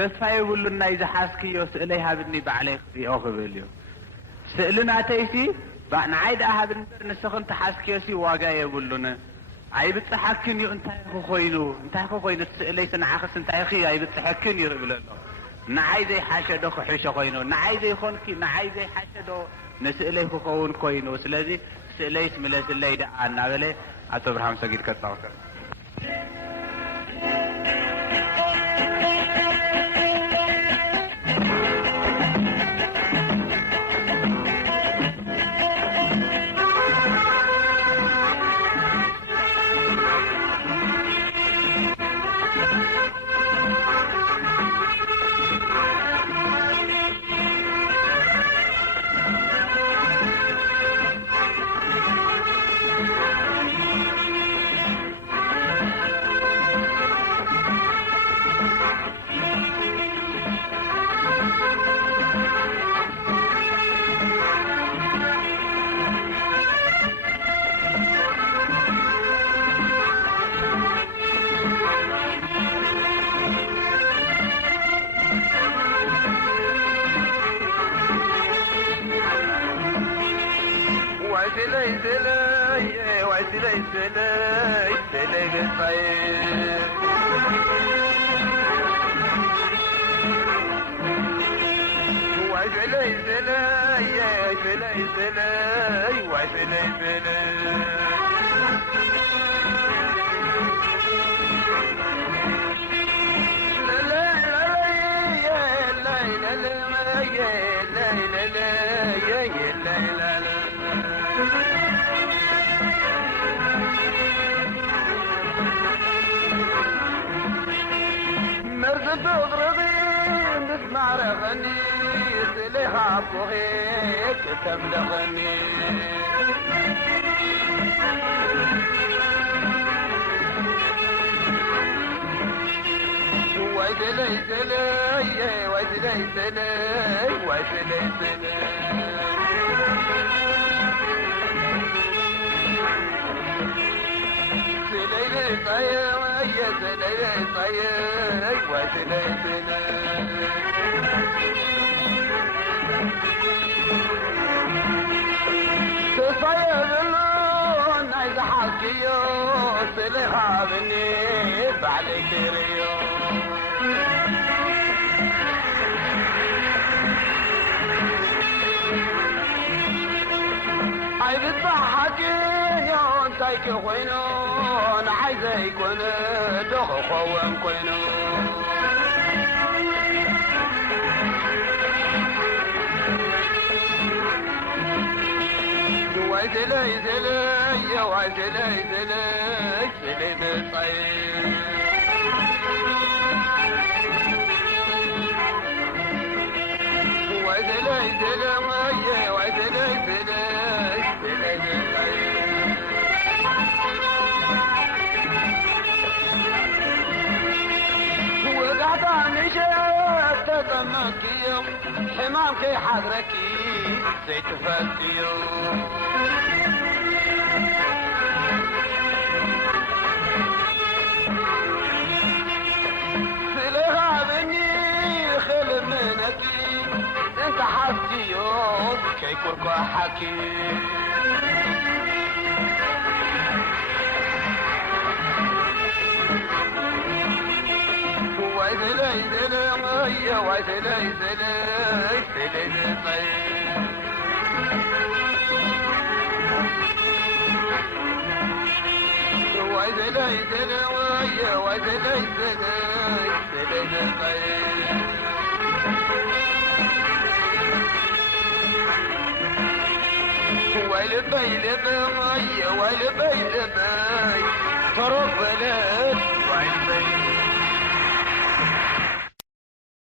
تسفى يقول لنا إذا حاسكي سئلي هابني بعلي خفي أو خبليو سئلنا تيسي بعد عيد أهاب نسخن تحاسكي واقع يقول لنا عيب تحكني أنت خوينو سئلي سنعخس أنت أخي عيب تحكني ربل الله نعايزي حاشدو خحوش خوينو نعايزي خونكي نعايزي حاشدو نسئلي خون خوينو سلازي سئلي سملاس اللي دعانا غلي عطو برحام ساقيد كتاوكر حمامك حضركي زيت فاتيو سلها بني خل منكي انت حسيو كي كركو حكي والبي فرق بلا